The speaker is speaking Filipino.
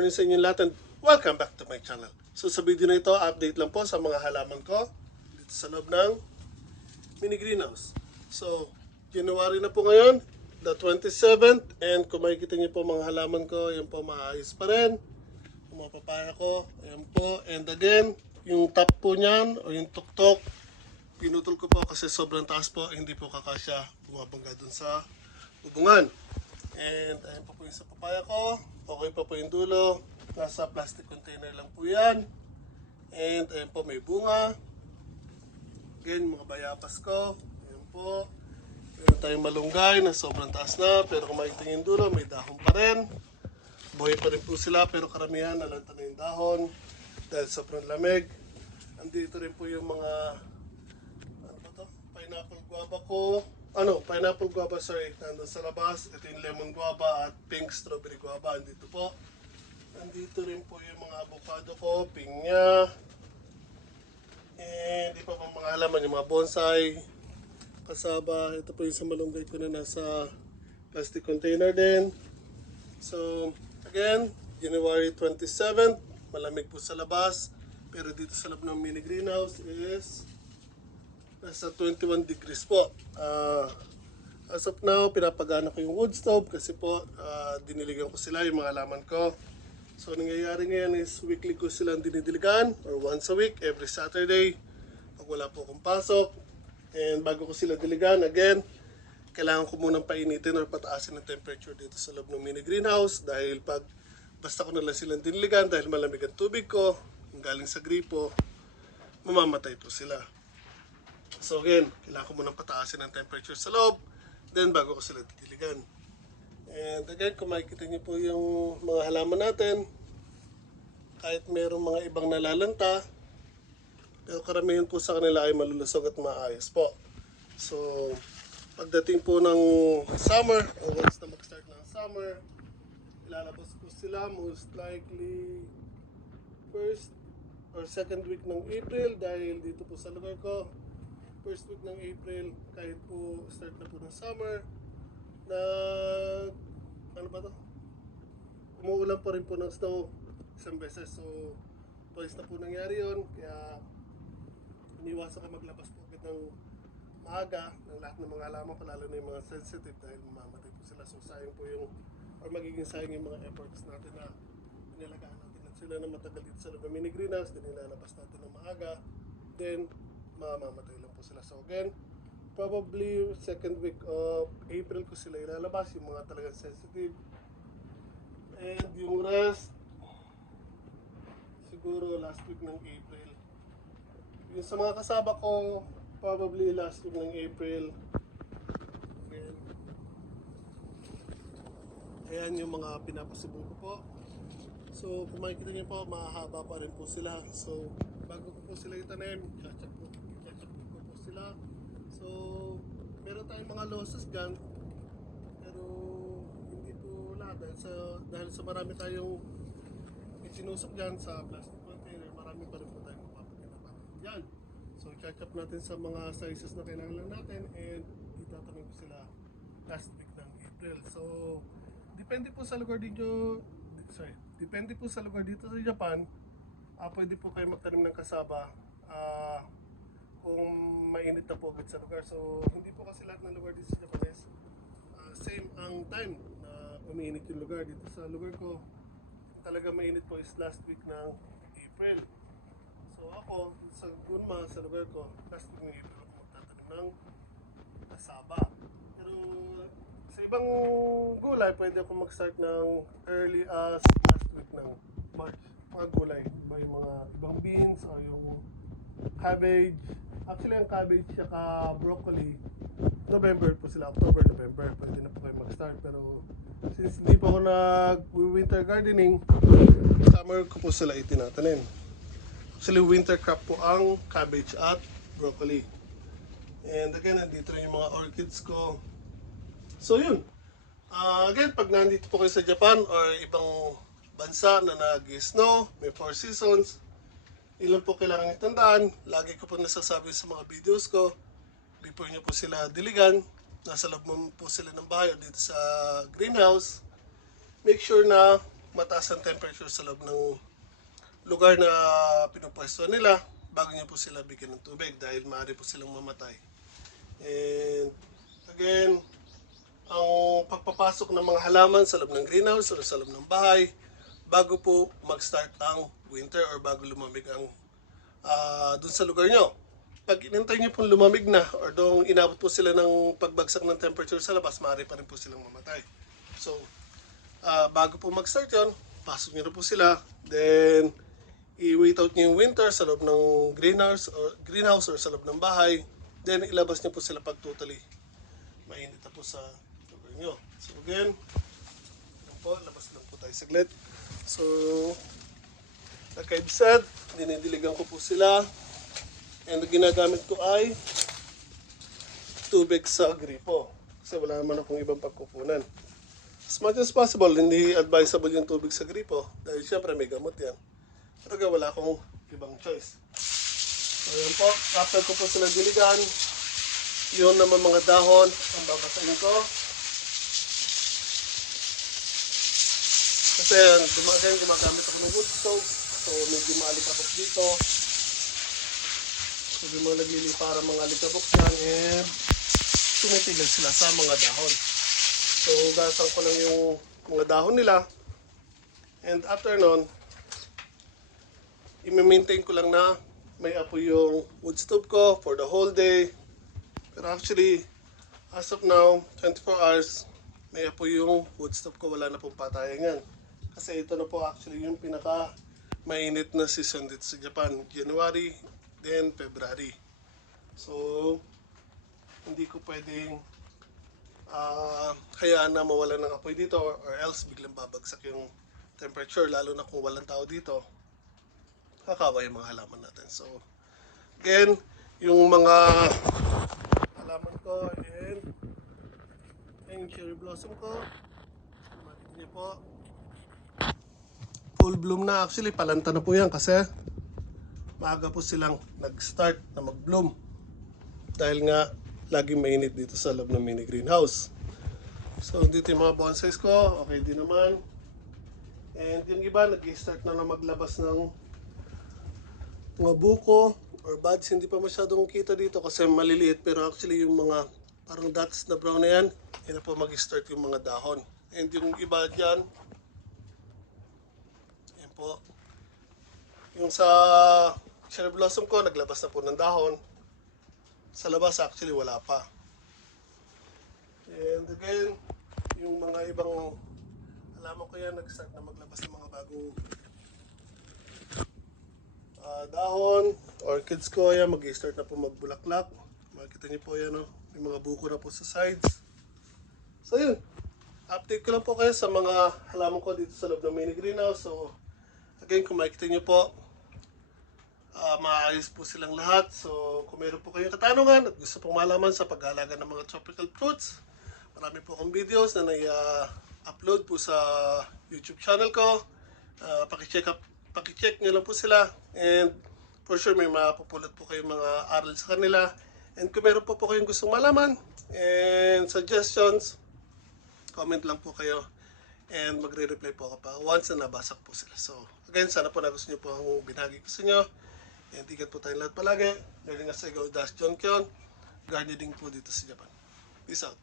morning sa inyo lahat and welcome back to my channel. So sa video na ito, update lang po sa mga halaman ko dito sa loob ng mini greenhouse. So, January na po ngayon, the 27th, and kung makikita niyo po mga halaman ko, yan po maayos pa rin. Yung mga papaya ko, ayan po. And again, yung top po niyan o yung tuktok, pinutol ko po kasi sobrang taas po, hindi po kakasya bumabangga dun sa bubungan. And ayan po yung sa papaya ko. Okay pa po yung dulo. Nasa plastic container lang po yan. And ayan po may bunga. Again, mga bayapas ko. Ayan po. Meron tayong malunggay na sobrang taas na. Pero kung makikita yung dulo, may dahon pa rin. Buhay pa rin po sila. Pero karamihan nalanta na yung dahon. Dahil sobrang lamig. Andito rin po yung mga pineapple guava ko. Pineapple guava, sorry, nandun sa labas. Ito yung lemon guava at pink strawberry guava. Andito po. Andito rin po yung mga avocado ko, pinya. And di pa pang mga halaman, yung mga bonsai. Kasaba, ito po yung sa malunggay ko na nasa plastic container din. So, again, January 27th, malamig po sa labas. Pero dito sa loob ng mini greenhouse is nasa 21 degrees po. As of now, pinapagana ko yung wood stove kasi po diniligan ko sila, yung mga halaman ko. So nangyayari ngayon is weekly ko silang dinidiligan or once a week, every Saturday pag wala po akong pasok. And bago ko sila diligan, again, kailangan ko munang painitin or pataasin ng temperature dito sa loob ng mini greenhouse dahil pag basta ko na lang silang diniligan dahil malamig ang tubig ko, galing sa gripo, mamamatay po sila. So again, kailangan ko munang pataasin ang temperature sa loob, then bago ko sila didiligan. And again, kung makikita niyo po yung mga halaman natin, kahit mayroong mga ibang nalalanta, pero karamihan po sa kanila ay malulusog at maayos po. So, pagdating po ng summer, o once na mag-start ng summer, ilalabas ko sila most likely first or second week ng April dahil dito po sa lugar ko, first week ng April, kahit po start na po ng summer, na umuulan pa rin po ng snow isang beses. So, twice na po nangyari yun. Kaya, iniwasan ka maglabas po agad ng maaga ng lahat ng mga halaman ko, lalo na yung mga sensitive dahil mamamatay po sila. So, sayang po yung, or magiging sayang yung mga efforts natin na inalagaan natin sila na matagal dito sa loob ng mini greenhouse, din nilalabas natin ng maaga, then, mamamatay lang po sila. So again, probably second week of April ko sila ilalabas, yung mga talagang sensitive. And yung rest, siguro last week ng April. Yung sa mga kasaba ko, probably last week ng April. Ayan yung mga pinapasubo ko po. So kung makikita niyo po, mahaba pa rin po sila. So bago ko po sila itanim, chachap ko po sila. So meron tayong mga losses dyan, pero hindi po lahat dahil sa marami tayong isinusok dyan sa plastic container, marami pa rin po tayong mapapaginapan dyan. So chachap natin sa mga sizes na kailangan natin and itatanim ko sila last week ng April. So depende po sa lugar dito sa Japan, pwede po kayo magtanim ng kasaba kung mainit na po agad sa lugar. So hindi po kasi lahat ng lugar dito sa Japan is same ang time na umiinit yung lugar. Dito sa lugar ko, talaga mainit po is last week ng April. So ako, sa Gunma, sa lugar ko, last week ng April ako magtatanim ng kasaba. Pero sa ibang gulay, pwede ako mag-start ng early as last week ng March. Mga gulay, yung mga ibang beans o yung cabbage. Actually, ang cabbage saka broccoli, November po sila, October, November. Pwede na po kayo mag-start. Pero since hindi po ako nag-winter gardening, summer ko po sila itinatanim. Actually, winter crop po ang cabbage at broccoli. And again, nandito rin yung mga orchids ko. So yun. Again, pag nandito po kayo sa Japan or ibang bansa na nag-snow, may 4 seasons, ilan po kailangan itandaan. Lagi ko po nasasabi sa mga videos ko, before nyo po sila diligan, nasa loob mo po sila ng bahay o dito sa greenhouse, make sure na mataas ang temperature sa loob ng lugar na pinupwesto nila bago niyo po sila bigyan ng tubig dahil maaari po silang mamatay. And again, ang pagpapasok ng mga halaman sa loob ng greenhouse o sa loob ng bahay bago po mag-start ang winter or bago lumamig ang dun sa lugar nyo. Pag inintay nyo pong lumamig na or doon inabot po sila ng pagbagsak ng temperature sa labas, maaari pa rin po silang mamatay. So, bago po mag-start yon, pasok nyo na po sila. Then, i-wait out nyo yung winter sa loob ng greenhouse or sa loob ng bahay. Then, ilabas nyo po sila pag totally mainit na po sa lugar nyo. So, again, po, labas lang po tayo saglit. So, like I've said, dinidiligan ko po sila. And ginagamit ko ay tubig sa gripo. Kasi wala naman akong ibang pagkukunan. As much as possible, hindi advisable yung tubig sa gripo. Dahil syempre may gamot yan. Pero wala akong ibang choice. So yan po, after ko po sila diligan, yun naman mga dahon ang babasahin ko. Kasi gumagamit ako ng wood stove. So medyo maalikabok dito. So yung mga naglilipara mga alikabok yan and tumitigil sila sa mga dahon. So gasang ko lang yung mga dahon nila. And after nun, i-maintain ko lang na may apoy yung wood stove ko for the whole day. Pero actually, as of now, 24 hours, may apoy yung wood stove ko. Wala na pong patayan yan. Kasi ito na po actually yung pinaka mainit na season dito sa Japan. January, then February. So, hindi ko pwedeng hayaan na mawala ng apoy dito or else biglang babagsak yung temperature, lalo na kung walang tao dito. Kakaway yung mga halaman natin. So, again, yung mga halaman ko and yung cherry blossom ko, makikita niyo po, full bloom na. Actually, palanta na po yan kasi maaga po silang nag-start na mag-bloom. Dahil nga, laging mainit dito sa loob ng mini greenhouse. So, dito yung mga bonsais ko. Okay din naman. And yung iba, nag-start na maglabas ng mga buko or buds. Hindi pa masyadong kita dito kasi maliliit. Pero actually, yung mga parang dots na brown na yan, yun na po mag-start yung mga dahon. And yung iba dyan, yan po. Yung sa cherry blossom ko, naglabas na po ng dahon. Sa labas, actually, wala pa. And again, yung mga ibang halaman ko yan, nag-start na maglabas ng mga bagong dahon. Orchids ko yan, mag-start na po magbulaklak. Makikita niyo po yan, no? May mga buko na po sa sides. So yun, update ko lang po kayo sa mga halaman ko dito sa loob ng mini greenhouse. So again, kung makikita niyo po, maayos po silang lahat. So kung meron po kayong katanungan at gusto pong malaman sa pag-aalaga ng mga tropical fruits, marami po akong videos na nai-upload po sa YouTube channel ko. Paki-check nyo lang po sila. And for sure may mapupulot po kayong mga aral sa kanila. And kung meron po kayong gustong malaman and suggestions, comment lang po kayo. And magre-reply po ako pa once na nabasa po sila. So again, sana po nagustuhan niyo po ang binahagi ko sa inyo. And ingat po tayong lahat palagi. Learning as I go, Dash John Kyon. Gardening po dito sa Japan. Peace out.